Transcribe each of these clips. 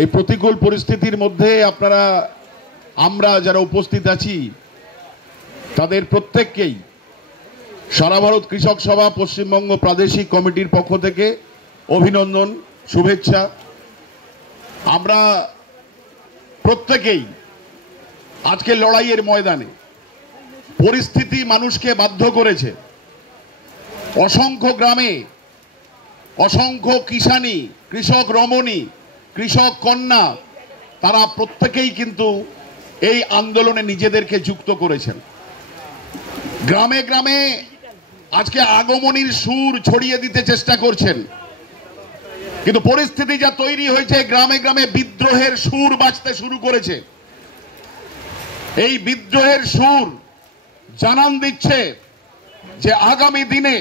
এই প্রতিকূল পরিস্থিতির মধ্যে আপনারা আমরা যারা উপস্থিত আছি তাদের প্রত্যেককেই সারা ভারত কৃষক সভা পশ্চিমবঙ্গ প্রাদেশিক কমিটির পক্ষ থেকে অভিনন্দন, শুভেচ্ছা। আমরা প্রত্যেকেই আজকে লড়াইয়ের ময়দানে পরিস্থিতি মানুষকে বাধ্য করেছে। অসংখ্য গ্রামে অসংখ্য কিষানি, কৃষক রমণী, কৃষক কন্যা তারা প্রত্যেকেই কিন্তু এই আন্দোলনে নিজেদেরকে যুক্ত করেছেন। গ্রামে গ্রামে আজকে আগমনীর সুর ছড়িয়ে দিতে চেষ্টা করছেন, কিন্তু পরিস্থিতি যা তৈরি হয়েছে গ্রামে গ্রামে বিদ্রোহের সুর বাজতে শুরু করেছে। এই বিদ্রোহের সুর জানান দিচ্ছে যে আগামী দিনে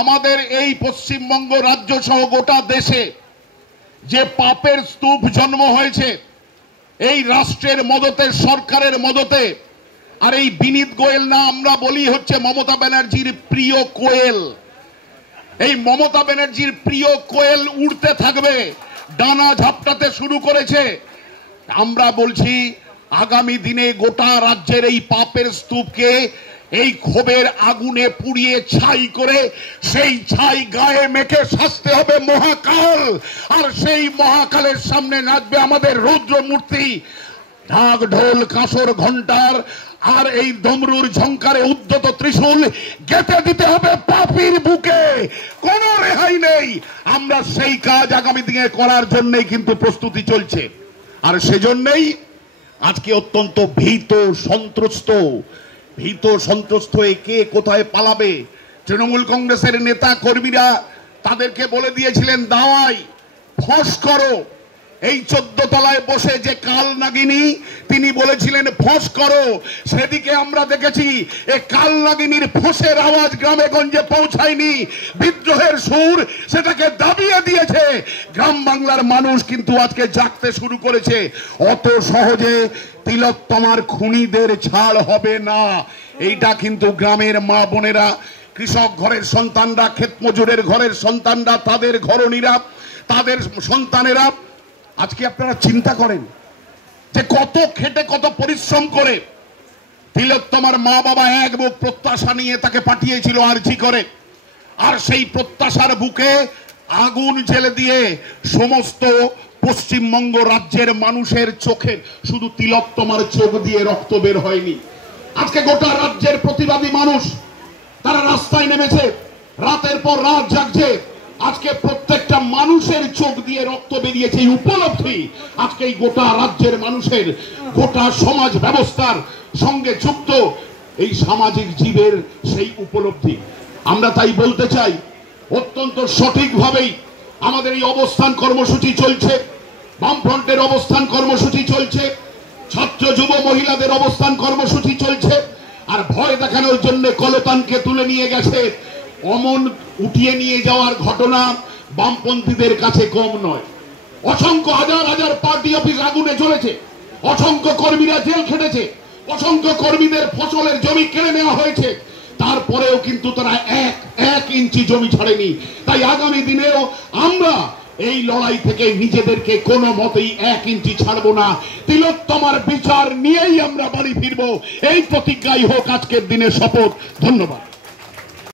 আমাদের এই পশ্চিমবঙ্গ রাজ্য সহ গোটা দেশে যে পাপের স্তূপ জন্ম হয়েছে এই রাষ্ট্রের মদতে, সরকারের মদতে, আর এই বিনীত গোয়েল না আমরা বলি হচ্ছে মমতা ব্যানার্জির প্রিয় কোয়েল। এই মমতা ব্যানার্জির প্রিয় কোয়েল উড়তে থাকবে, ডানা ঝাপটাতে শুরু করেছে। আমরা বলছি আগামী দিনে গোটা রাজ্যের এই পাপের স্তূপকে এই ক্ষোভের আগুনে পুড়িয়ে ছাই করে সেই ছাই গায়ে মেখে সাজতে হবে মহাকাল, আর সেই মহাকালের সামনে নাচবে আমাদের রুদ্র মূর্তি। ঢাক ঢোল কাঁসর ঘন্টার আর এই ডমরুর ঝংকারে উদ্যত ত্রিশূল গেঁথে দিতে হবে পাপীর বুকে, কোনো রেহাই নেই। আমরা সেই কাজ আগামী দিনে করার জন্যই কিন্তু প্রস্তুতি চলছে। আর সেজন্যই আজকে অত্যন্ত ভীত সন্ত্রস্ত হয়ে কে কোথায় পালাবে। তৃণমূল কংগ্রেসের নেতা কর্মীরা তাদেরকে বলে দিয়েছিলেন দাওয়াই ফস করো। এই 14 তলায় বসে যে কাল নাগিনী তিনি বলেছিলেন ফস করো। সেদিকে আমরা দেখেছি এ কাল নাগিনীর ফসের আওয়াজ গ্রামে গঞ্জে পৌঁছায়নি, বিদ্রোহের সুর সেটাকে দাবিয়ে দিয়েছে। গ্রাম বাংলার মানুষ কিন্তু আজকে জাগতে শুরু করেছে। অত সহজে তিলোত্তমার খুনিদের ছাড় হবে না। এইটা কিন্তু গ্রামের মা বোনেরা, কৃষক ঘরের সন্তানরা, ক্ষেত মজুরের ঘরের সন্তানরা, তাদের ঘরণীরা, তাদের সন্তানেরা আজকে আপনারা চিন্তা করেন যে কত খেটে কত পরিশ্রম করে তিলোত্তমার মা বাবা এক বুক প্রত্যাশা নিয়ে তাকে পাঠিয়েছিল আরজি করে, আর সেই প্রত্যাশার বুকে আগুন জ্বেলে দিয়ে সমস্ত পশ্চিমবঙ্গ রাজ্যের মানুষের চোখে শুধু তিলোত্তমার চোখ দিয়ে রক্ত বের হয়নি। আজকে গোটা রাজ্যের প্রতিবাদী মানুষ তারা রাস্তায় নেমেছে, রাতের পর রাত জাগছে। আজকে প্রত্যেকটা মানুষের চোখ দিয়ে রক্ত বেরিয়েছে। এই উপলব্ধি আজকে এই গোটা রাজ্যের মানুষের, গোটা সমাজ ব্যবস্থার সঙ্গে যুক্ত এই সামাজিক জীবের সেই উপলব্ধি। আমরা তাই বলতে চাই অত্যন্ত সঠিকভাবেই আমাদের এই অবস্থান কর্মসূচি চলছে, বামফ্রন্টের অবস্থান কর্মসূচি চলছে, ছাত্র যুব মহিলাদের অবস্থান কর্মসূচি চলছে। আর ভয় দেখানোর জন্য কলতানকে তুলে নিয়ে গেছে, অমন উঠিয়ে নিয়ে যাওয়ার ঘটনা বামপন্থীদের কাছে কম নয়। অসংখ্য হাজার হাজার পার্টি অফিস আগুনে জ্বলেছে, অসংখ্য কর্মীরা জেল খেটেছে, অসংখ্য কর্মীদের ফসলের জমি কেড়ে নেওয়া হয়েছে, তারপরেও কিন্তু তারা এক ইঞ্চি জমি ছাড়েনি। তাই আগামী দিনেও আমরা এই লড়াই থেকে নিজেদেরকে কোনো মতেই 1 ইঞ্চি ছাড়বো না। তিলোত্তমার বিচার নিয়েই আমরা বাড়ি ফিরবো, এই প্রতিজ্ঞাই হোক আজকের দিনের শপথ। ধন্যবাদ।